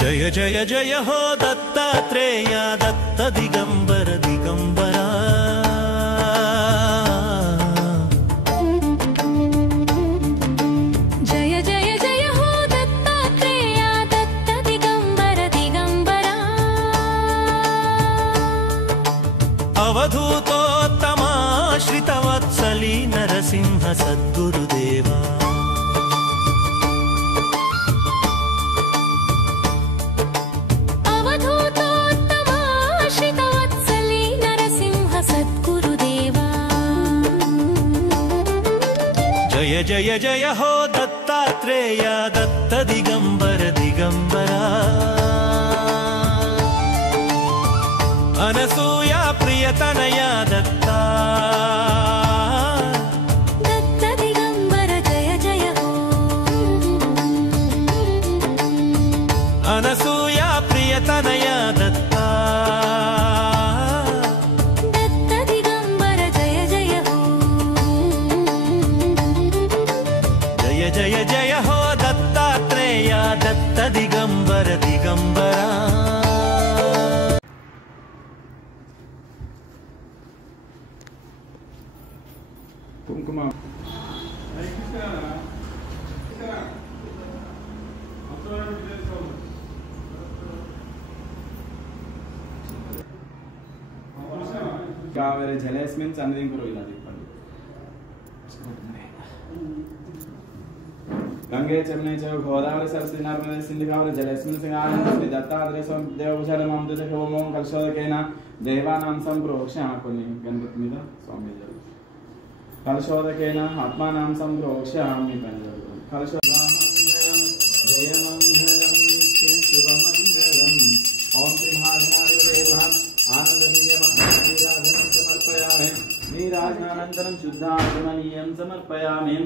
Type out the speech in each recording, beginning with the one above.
जय जय जय हो दत्तात्रेय दत्त दिगंबर दिगंबरा जय जय जय हो दत्तात्रेय दत्त दिगंबर दिगंबरा अवधूतोत्तमा श्रितवत्सली नरसिंह सद्गुरुदेवा जय जय जय हो दत्तात्रेय दत्त दिगंबर दिगंबरा अनसूया प्रियतनया दत्ता दत्त दिगंबर जय जय हो अनसूया प्रियतनया दत्ता दत्त दिगंबर जय जय हो जय जय हो दत्तात्रेय दत्त दिगंबर दिगंबरा कुंकुम कावेरी जलेस्मिन् सन्निधिं कुरु इति गंगे चरणे च गोदावरी सरस्वती नर्मदे सिन्धु कावेरी जलेस्मिन् सिंहासने दत्तात्रेय स्वामी देवभूषणं अमृत होमं कलशोदकेन देवानां संप्रोक्ष्य पुण्यं गणपति మీద स्वामी कलशोदकेन आत्मानां संप्रोक्ष्य हामी पंजल कलशोदमंगलम जयमंगलम नित्यं शुभमंगलम ओम श्री महागणाधिपतये नमः आनंददीयमंगलम समर्पयामि नीराजनानंतरं शुद्धाचमनीयं समर्पयामि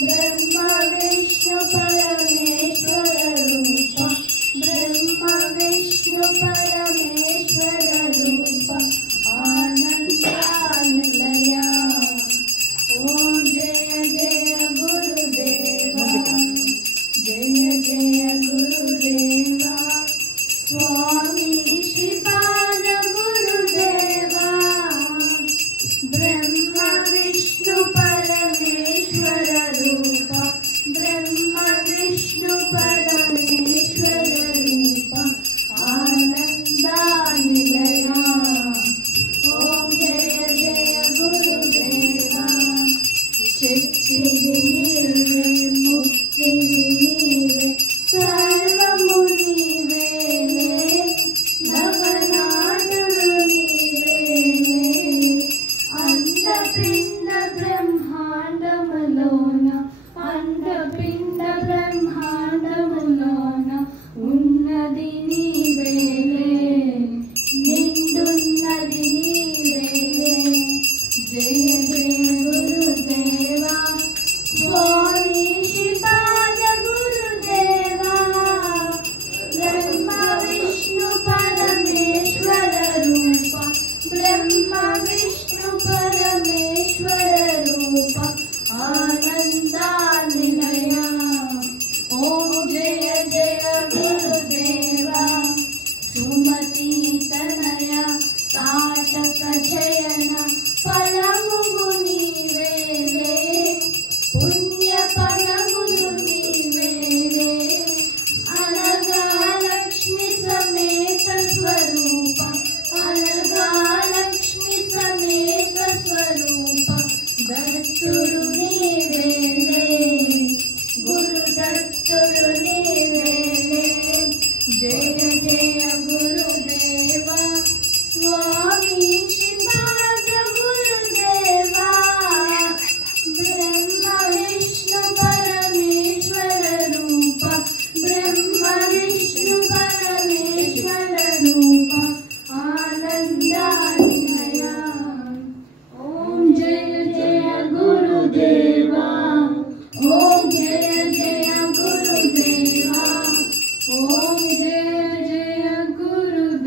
ब्रह्मा विष्णु परमेश्वर रूप ब्रह्मा विष्णु परमेश्वर रूप आनंदानिलय ओम जय जय गुरुदेवा जय जय गुरुदेवा स्वामी श्रीपाद गुरुदेवा ब्रह्मा विष्णु परमेश्वर रूप ब्रह्मा विष्णु परमेश्वर रूप आनंदानिलय ओम जय जय गुरुदेवा शक्ति नीवे मुक्ति नीवे सर्वमु नीवे नवनाडुरु नीवे अंडपिंड ब्रह्मांडमुलोन अंडपिंड ब्रह्मांडमुलोन ఉన్నది నీవేలే నిండున్నది నీవేలే జయ జయ గురుదేవా స్వామి శ్రీపాద గురుదేవా బ్రహ్మ విష్ణు పరమేశ్వర రూప బ్రహ్మ విష్ణు పరమేశ్వర రూప आनंदानिलय ओम जय जय गुरुदेवा सुमति तनया ताटक जयन फलमुगु नीवेले पुण्य फलमुगु नीवेले अलगा लक्ष्मी समेत स्वरूप अलगा लक्ष्मी समेत स्वरूप दत्तुरु नीवेले गुरु दत्तुरु नीवेले जय जय गुरुदेवा स्वामी श्रीपाद गुरुदेवा ब्रह्म विष्णु परमेश्वर रूप ब्रह्म विष्णु परमेश्वर रूप आनंदानिलय ओम जय जय गुरुदेवा ओम जय जय गुरुदेवा ओम जय जय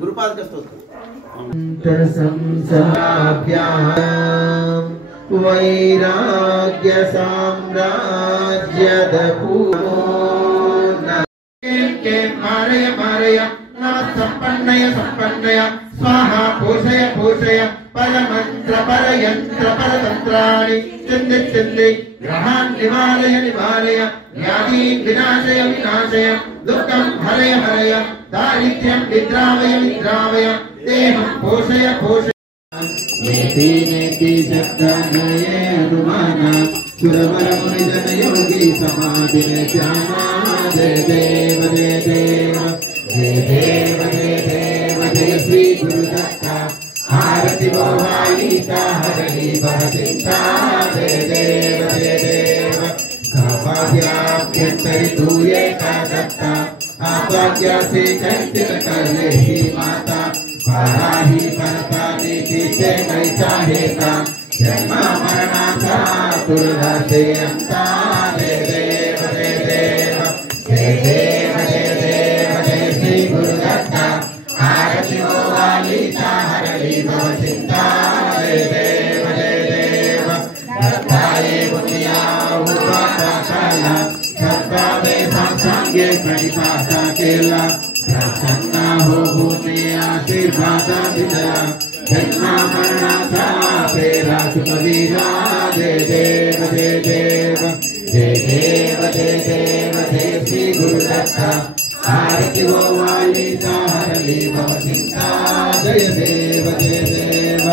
गुरुपाद संसाभ्याम् वैराग्य साम्राज्यद मारय मारय संपन्नय संपन्नय स्वाहा पोषय पोषय परमंत्र परयंत्र परतंत्राणि चिन्ति चिन्ति ग्रहान् निवारय निवारय व्याधि विनाशय विनाशय दुःखं हरय हरय दारिद्र्यं विद्रावय विद्रावय देहं पोषय पोषय नेति नेति शब्दनये अनुमाना सुरवर मुनिजन योगी समाधि ध्याना जय देव जय देव जय देव जय देव जय श्री गुरुदत्ता आरति भवानीता हरि भवचिंता जय देव जय देव साभाग्याभ्यंतरि दूये का दत्ता आभाग्य से चैतन्य करले ही माता पाराही परपाली पीछे नहीं चाहेता जन्म मरणाचा तुरला से अंता जय देव जय देव जय देव जय देव जय श्री गुरुदत्ता आरति हो वालीता हरली भवचिंता जय देव जय देव दत्ताये बुद्धिया उपाता काला सत्ता में सांगे प्रणिपाता केला प्रसन्ना हो भूमि आशीर्वाद विजया जन्म मरणाचा तेरा सुखवीरा जय देव जय देव जय देव जय देव जय श्री गुरुदत्ता आरति हो वालीता हरली भवचिंता जय देव जय देव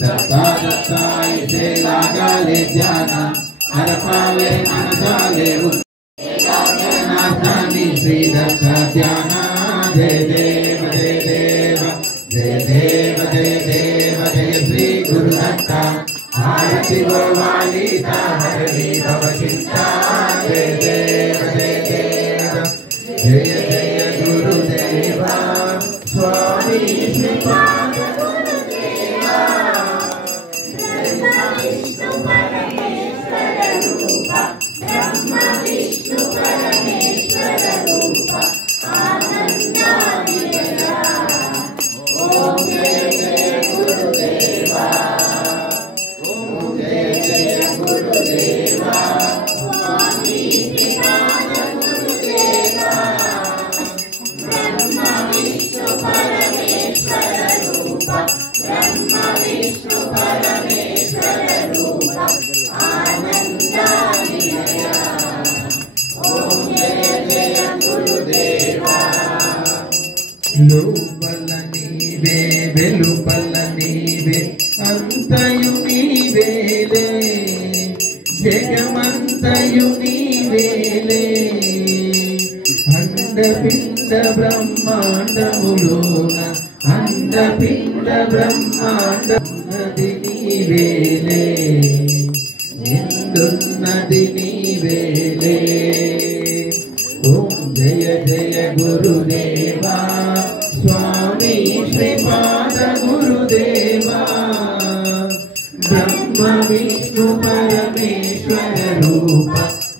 दत्ता दत्ता इसे लागाले ध्याना हर पावे मनसाले नाथानी श्री दत्ता ध्याना जय देव जय देव जय देव जय देव जय श्री गुरुदत्ता आरति हो वालीता हरली भवचिंता जय देव जय देव जय जय गुरुदेवा स्वामी श्रीपाद गुरुदेवा ब्रह्मा विष्णु परमेश्वर रूप ब्रह्मा विष्णु परमेश्वर रूप आनंदानिलया ओम जय जय गुरुदेवा ओम जय जय गुरुदेवा स्वामी श्रीपाद गुरुदेवा ब्रह्मा विष्णु परमेश्वर रूप ब्रह्मा विष्णु परमेश्वर रूप आनंदानिलया ओम जय जय गुरुदेवा लोपल नीवे वेलुपल नीवे अंतयु नीवेले जगमंतयु नीवेले अंडपिंड ब्रह्मांडमुलोन अंडपिंड ब्रह्मांडमुన్నది నీవేలే నిండున్నది నీవేలే ఓం జయ జయ గురుదేవా स्वामी श्रीपाद गुरुदेवा ब्रह्म विष्णु परमेश्वर रूप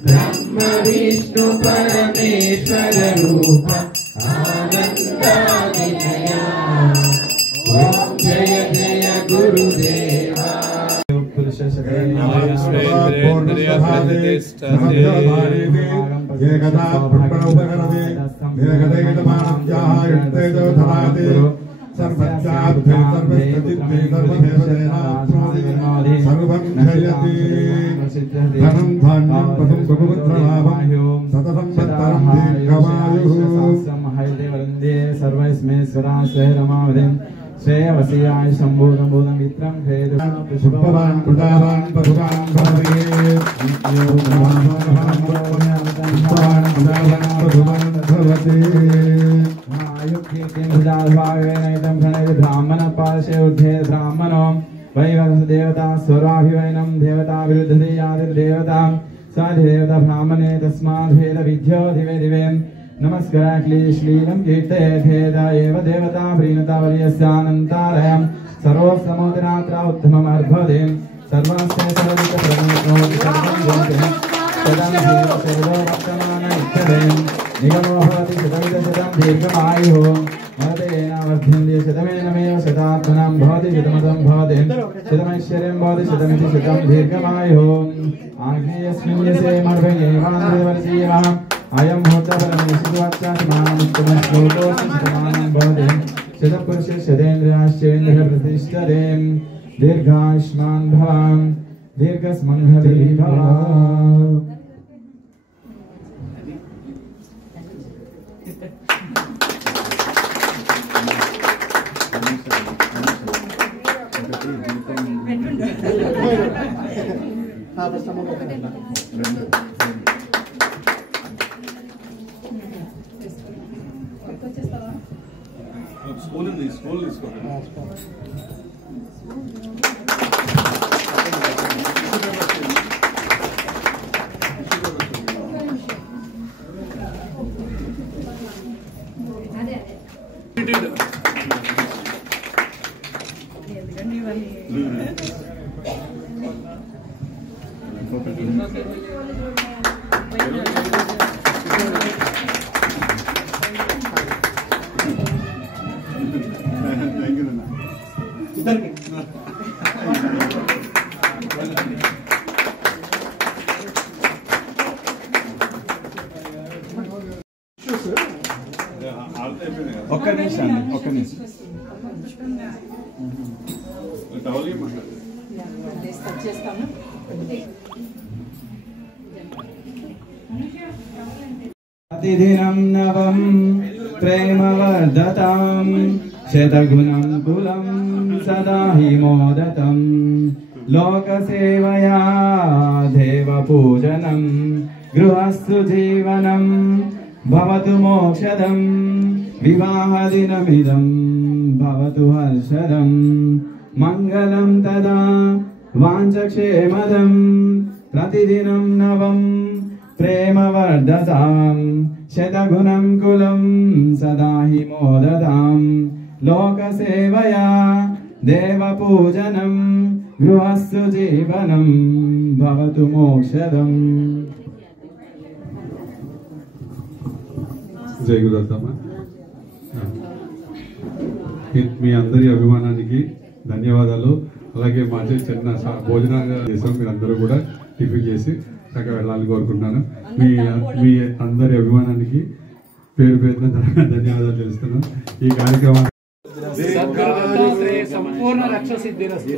ब्रह्म विष्णु परमेश्वर रूप आनंदानिलया ओम जय जय गुरुदेवा एकदा उपकरणे एकदैतमानं जायते धाते सर्वज्ञाते सर्वस्थिते सर्वदेवदेना सर्वं जयति धनं धान्यं पदं बहुपुत्रलाभं सततं सत्तरं दीर्घमायुः महादेववन्दे सर्वस्मेश्वराय श्रीरमावधिं श्रेयवसीयाय शम्भूतं भूतं मित्रं भेद शुभवान् प्रदावान् पशुवान् भवति ब्राह्मण पार्श्वे ऊर्ध्वे ब्राह्मणो वैवस देवता स्वराभिवैनं देवता विरुद्धते यादिर्देवता सा देवता ब्राह्मणे तस्माद् भेद विद्यो दिवे दिवे नमस्कार श्लीलं कीर्तये भेद एव देवता प्रीणता वलियस्यानन्तारयं सर्वोत्तमोदिनात्रा उत्तमम् अर्भदे सर्वस्य सर्वस्य प्रणोति सर्वं जयते सदा सेवो वर्तमान इच्छते निगमो भवति दीर्घमायुः मतेन वर्धन्ते शतमेनमेव शतात्मनां भवति शतमतं भवति शतमैश्वर्यं भवति शतमिति शतं दीर्घमायुः आग्नेयस्मिन् यसे मर्भयेवान्देवसीमः अयं मुहूर्तपरमेशिवाच्चात्मानुत्तमश्लोकोऽस्ति शतमानं भवति शतपुरुषे शतेन्द्रियाश्चेन्द्रियः प्रतिष्ठते दीर्घायुष्मान् भव दीर्घस्मङ्गली भव ఒక్క నిమిషం प्रतिदिनं नवं प्रेमवर्धतां शतगुणं कुलं सदा हि मोदतं लोकसेवया देवपूजनं गृहस्थु जीवनं भवतु मोक्षदं विवाहदिनमिदं भवतु हर्षदं मङ्गलं तदा वाञ्छक्षेमदं प्रतिदिनं नवं प्रेमवर्धतां शतगुणं कुलं सदा हि मोदतां लोकसेवया देवपूजनं गृहस्थु जीवनं भवतु मोक्षदम् జై గురుదత్తమ్మ. మీ అందరి అభిమానానికి ధన్యవాదాలు. అలాగే మా చిన్న భోజనాలు చేసాం. మీరు అందరూ కూడా టిఫిన్ చేసి చక్కగా వెళ్ళాలని కోరుకుంటున్నాను. మీ అందరి అభిమానానికి పేరు పేరున ధన్యవాదాలు తెలుస్తున్నాను. ఈ కార్యక్రమాన్ని సంపూర్ణ రక్ష సిద్ధిరస్తు.